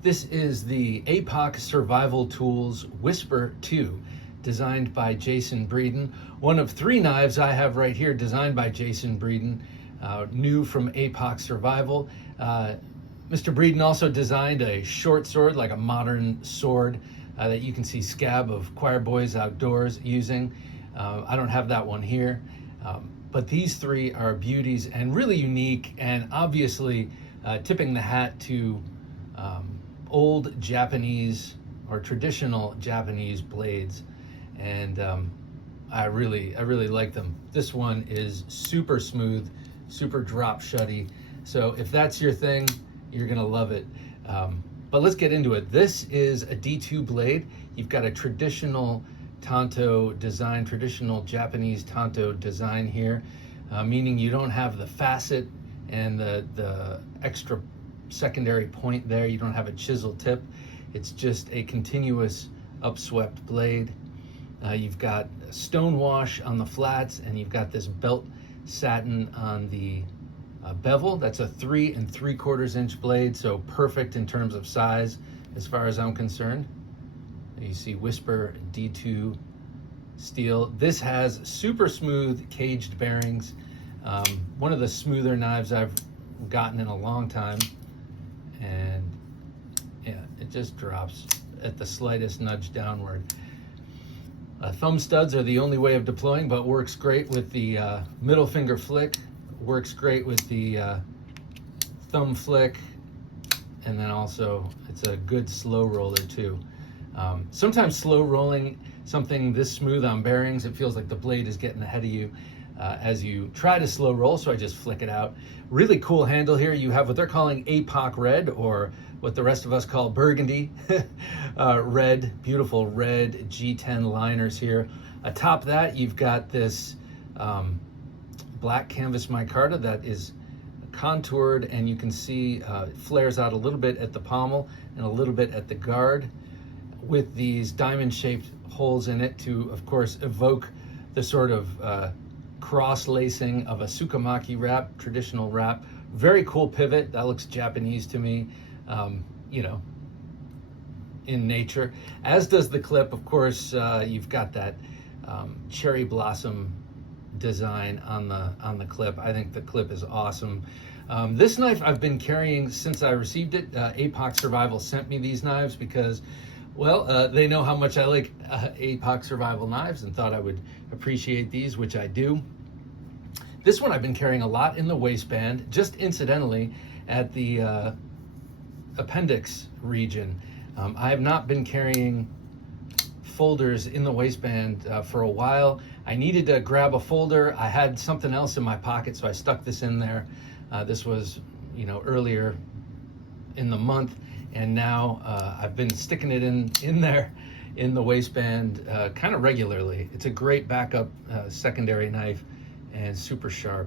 This is the APOC Survival Tools Whisper 2, designed by Jason Breeden. One of 3 knives I have right here designed by Jason Breeden, new from APOC Survival. Mr. Breeden also designed a short sword, like a modern sword that you can see Scab of Choir Boys Outdoors using. I don't have that one here, but these 3 are beauties and really unique, and obviously tipping the hat to old Japanese or traditional Japanese blades, and I really like them. This one is super smooth, super drop shutty, so if that's your thing, you're gonna love it. But let's get into it. This is a D2 blade. You've got a traditional tanto design, traditional Japanese tanto design here, meaning you don't have the facet and the extra secondary point there. You don't have a chisel tip. It's just a continuous upswept blade. You've got stone wash on the flats, and you've got this belt satin on the bevel. That's a 3 3/4 inch blade, so perfect in terms of size as far as I'm concerned. You see Whisper D2 steel. This has super smooth caged bearings. One of the smoother knives I've gotten in a long time, and yeah, it just drops at the slightest nudge downward. Thumb studs are the only way of deploying, but works great with the middle finger flick, works great with the thumb flick, and then also it's a good slow roller too. Sometimes slow rolling something this smooth on bearings, it feels like the blade is getting ahead of you as you try to slow roll, so I just flick it out. Really cool handle here. You have what they're calling APOC red, or what the rest of us call burgundy red, beautiful red G10 liners here. Atop that, you've got this black canvas micarta that is contoured, and you can see it flares out a little bit at the pommel and a little bit at the guard, with these diamond-shaped holes in it to, of course, evoke the sort of cross-lacing of a tsukamaki wrap, traditional wrap. Very cool pivot. That looks Japanese to me, you know, in nature. As does the clip. Of course, you've got that cherry blossom design on the clip. I think the clip is awesome. This knife I've been carrying since I received it. APOC Survival sent me these knives because, well, they know how much I like APOC Survival knives and thought I would appreciate these, which I do. This one I've been carrying a lot in the waistband, just incidentally at the appendix region. I have not been carrying folders in the waistband for a while. I needed to grab a folder. I had something else in my pocket, so I stuck this in there. This was, you know, earlier in the month, and now I've been sticking it in there in the waistband kind of regularly. It's a great backup secondary knife and super sharp.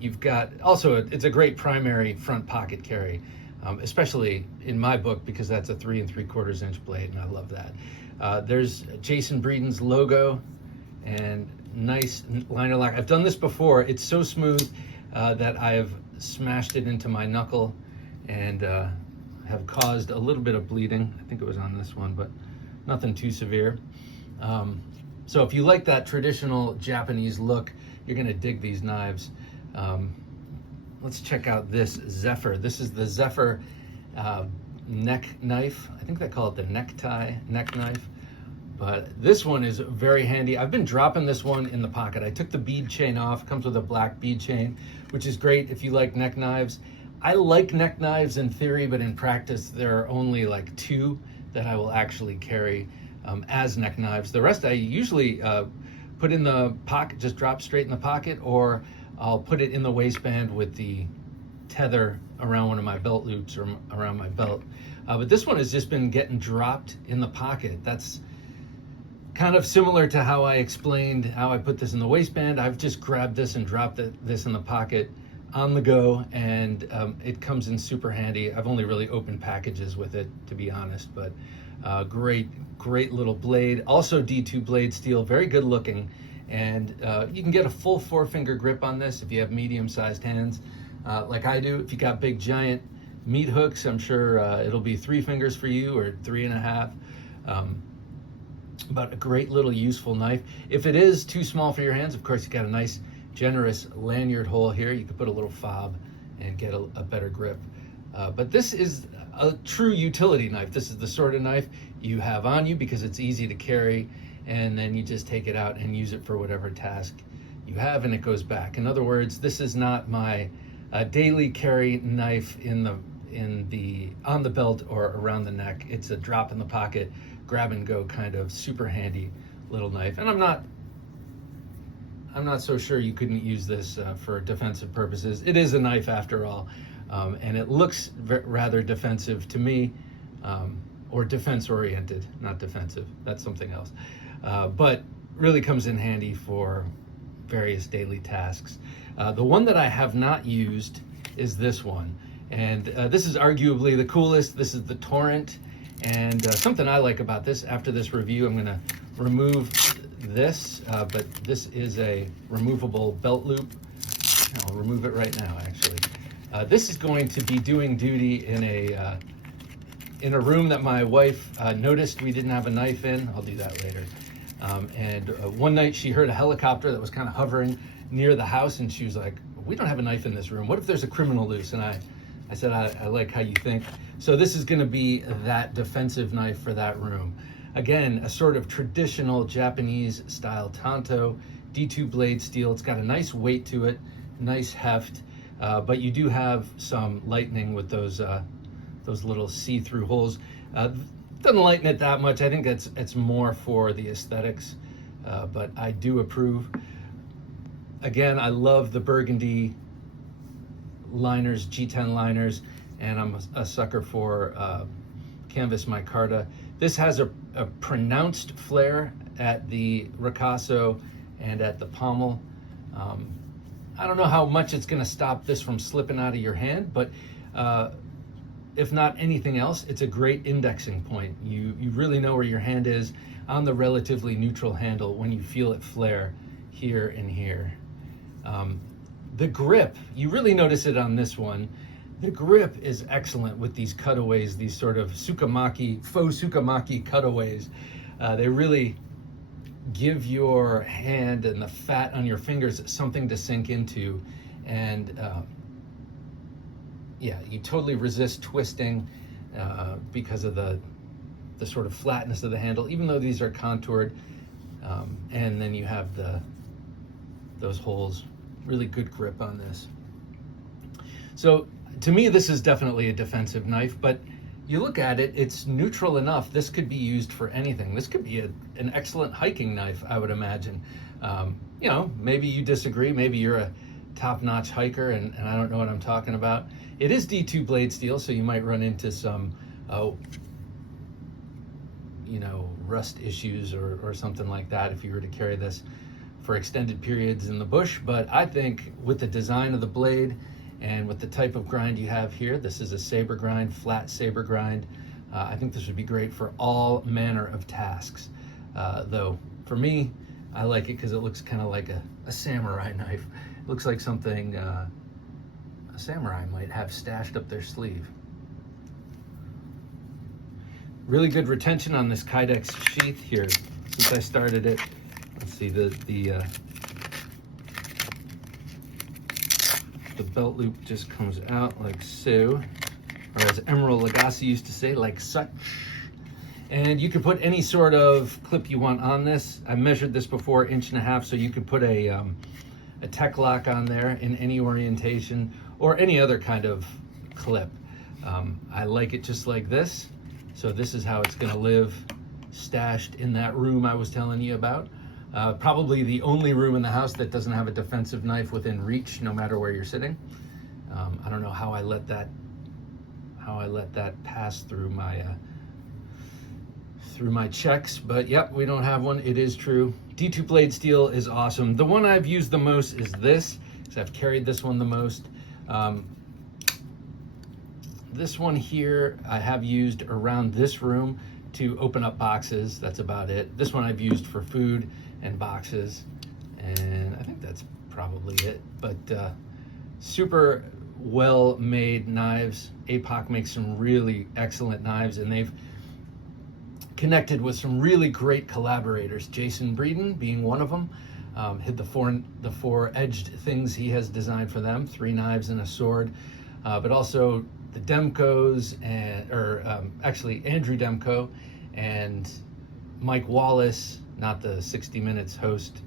You've got also, it's a great primary front pocket carry, especially in my book, because that's a 3 3/4 inch blade, and I love that. There's Jason Breeden's logo and nice liner lock. I've done this before. It's so smooth that I've smashed it into my knuckle and have caused a little bit of bleeding. I think it was on this one, but nothing too severe. So if you like that traditional Japanese look, you're gonna dig these knives. Let's check out this Zephyr. This is the Zephyr neck knife. I think they call it the neck knife. But this one is very handy. I've been dropping this one in the pocket. I took the bead chain off. It comes with a black bead chain, which is great if you like neck knives. I like neck knives in theory, but in practice, there are only like 2 that I will actually carry as neck knives. The rest I usually put in the pocket, just drop straight in the pocket, or I'll put it in the waistband with the tether around one of my belt loops or around my belt. But this one has just been getting dropped in the pocket. That's kind of similar to how I explained how I put this in the waistband. I've just grabbed this and dropped this in the pocket on the go, and it comes in super handy. I've only really opened packages with it, to be honest, but great little blade. Also D2 blade steel, very good looking, and you can get a full 4-finger grip on this if you have medium-sized hands like I do. If you got big giant meat hooks, I'm sure it'll be 3 fingers for you, or 3.5. But a great little useful knife. If it is too small for your hands, of course, you got a nice generous lanyard hole here. You could put a little fob and get a better grip. But this is a true utility knife. This is the sort of knife you have on you because it's easy to carry, and then you just take it out and use it for whatever task you have, and it goes back. In other words, this is not my daily carry knife on the belt or around the neck. It's a drop in the pocket, grab and go kind of super handy little knife. And I'm not so sure you couldn't use this for defensive purposes. It is a knife after all, and it looks rather defensive to me, or defense oriented, not defensive. That's something else. But really comes in handy for various daily tasks. The one that I have not used is this one, and this is arguably the coolest. This is the Torrent, and something I like about this, after this review, I'm gonna remove this, but this is a removable belt loop. I'll remove it right now, actually. This is going to be doing duty in a room that my wife noticed we didn't have a knife in. I'll do that later. And one night she heard a helicopter that was kind of hovering near the house, and she was like, "We don't have a knife in this room. What if there's a criminal loose?" And I said, I like how you think. So this is going to be that defensive knife for that room. Again, a sort of traditional Japanese style tanto, D2 blade steel. It's got a nice weight to it, nice heft, but you do have some lightening with those little see-through holes. Doesn't lighten it that much. I think it's more for the aesthetics, but I do approve. Again, I love the burgundy liners, G10 liners, and I'm a sucker for canvas micarta. This has a pronounced flare at the ricasso and at the pommel. I don't know how much it's going to stop this from slipping out of your hand, but if not anything else, it's a great indexing point. You really know where your hand is on the relatively neutral handle when you feel it flare here and here. The grip, you really notice it on this one. The grip is excellent with these cutaways, these sort of faux Sukamaki cutaways. They really give your hand and the fat on your fingers something to sink into, and yeah, you totally resist twisting because of the sort of flatness of the handle, even though these are contoured, and then you have those holes. Really good grip on this. So to me, this is definitely a defensive knife, but you look at it, it's neutral enough. This could be used for anything. This could be an excellent hiking knife, I would imagine. You know, maybe you disagree. Maybe you're a top-notch hiker and I don't know what I'm talking about. It is D2 blade steel, so you might run into some, you know, rust issues or something like that if you were to carry this for extended periods in the bush. But I think with the design of the blade and with the type of grind you have here, this is a saber grind, flat saber grind. I think this would be great for all manner of tasks. Though for me, I like it because it looks kind of like a samurai knife. It looks like something a samurai might have stashed up their sleeve. Really good retention on this Kydex sheath here since I started it. Let's see, the belt loop just comes out like so, or as Emerald Lagasse used to say, like such. And you can put any sort of clip you want on this. I measured this before, 1.5 inches, so you could put a tech lock on there in any orientation or any other kind of clip. I like it just like this. So this is how it's gonna live stashed in that room I was telling you about. Probably the only room in the house that doesn't have a defensive knife within reach, no matter where you're sitting. I don't know how I let that pass through my checks, but yep, we don't have one. It is true. D2 blade steel is awesome. The one I've used the most is this, because I've carried this one the most. This one here I have used around this room to open up boxes. That's about it. This one I've used for food and boxes, and I think that's probably it. But super well-made knives. APOC makes some really excellent knives, and they've connected with some really great collaborators. Jason Breeden being one of them. The four edged things he has designed for them, 3 knives and a sword, but also the DeMarcos, actually Andrew DeMarco and Mike Wallace, not the 60 Minutes host,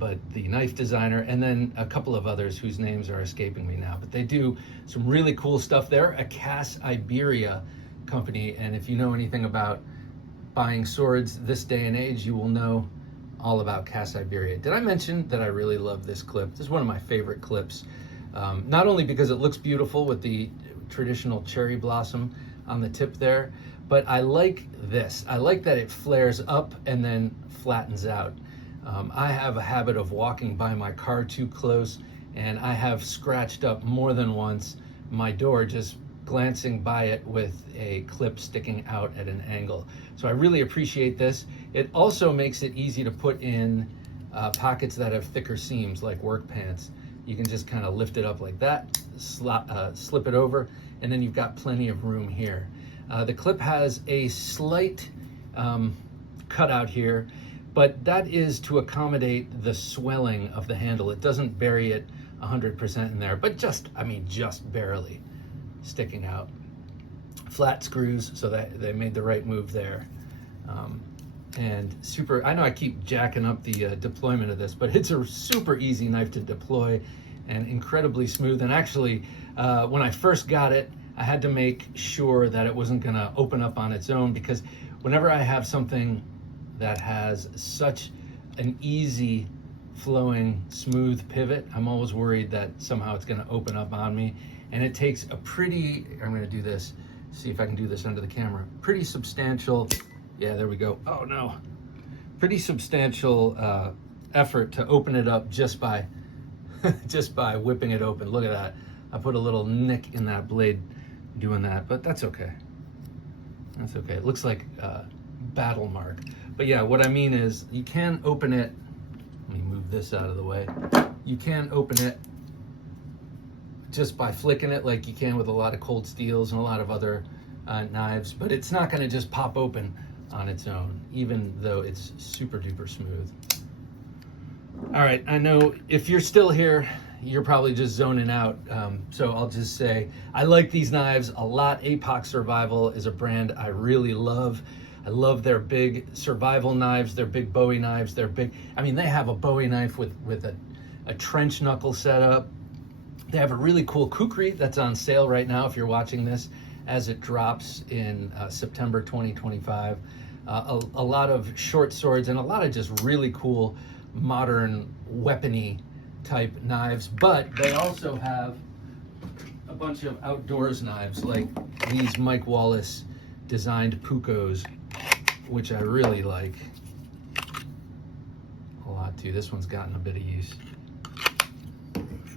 but the knife designer, and then a couple of others whose names are escaping me now. But they do some really cool stuff. They're a Cas Iberia company, and if you know anything about buying swords this day and age, you will know all about Cas Iberia. Did I mention that I really love this clip? This is one of my favorite clips, not only because it looks beautiful with the traditional cherry blossom on the tip there, but I like this. I like that it flares up and then flattens out. I have a habit of walking by my car too close, and I have scratched up more than once my door just glancing by it with a clip sticking out at an angle. So I really appreciate this. It also makes it easy to put in pockets that have thicker seams, like work pants. You can just kind of lift it up like that, slip it over, and then you've got plenty of room here. The clip has a slight cutout here, but that is to accommodate the swelling of the handle. It doesn't bury it 100% in there, but just barely sticking out. Flat screws, so that they made the right move there. And super, I know I keep jacking up the deployment of this, but it's a super easy knife to deploy and incredibly smooth. And actually, when I first got it, I had to make sure that it wasn't gonna open up on its own, because whenever I have something that has such an easy flowing, smooth pivot, I'm always worried that somehow it's gonna open up on me. And it takes a pretty, I'm gonna do this, see if I can do this under the camera, pretty substantial, yeah, there we go, oh no. Pretty substantial effort to open it up just by whipping it open. Look at that. I put a little nick in that blade doing that, but that's okay. That's okay. It looks like a battle mark. But yeah, what I mean is you can open it, let me move this out of the way. You can open it just by flicking it like you can with a lot of cold steels and a lot of other knives, but it's not gonna just pop open on its own, even though it's super duper smooth. All right, I know if you're still here, you're probably just zoning out. So I'll just say, I like these knives a lot. APOC Survival is a brand I really love. I love their big survival knives, their big Bowie knives, I mean, they have a Bowie knife with a trench knuckle setup. They have a really cool kukri that's on sale right now if you're watching this, as it drops in September 2025. A lot of short swords and a lot of just really cool modern weapony type knives, but they also have a bunch of outdoors knives like these Mike Wallace designed Pucos, which I really like a lot too. This one's gotten a bit of use.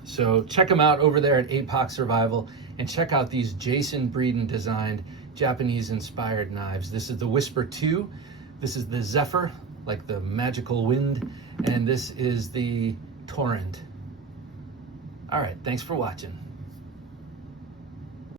So check them out over there at APOC Survival, and check out these Jason Breeden designed Japanese inspired knives. This is the Whisper 2, this is the Zephyr, like the magical wind, and this is the Torrent. All right, thanks for watching.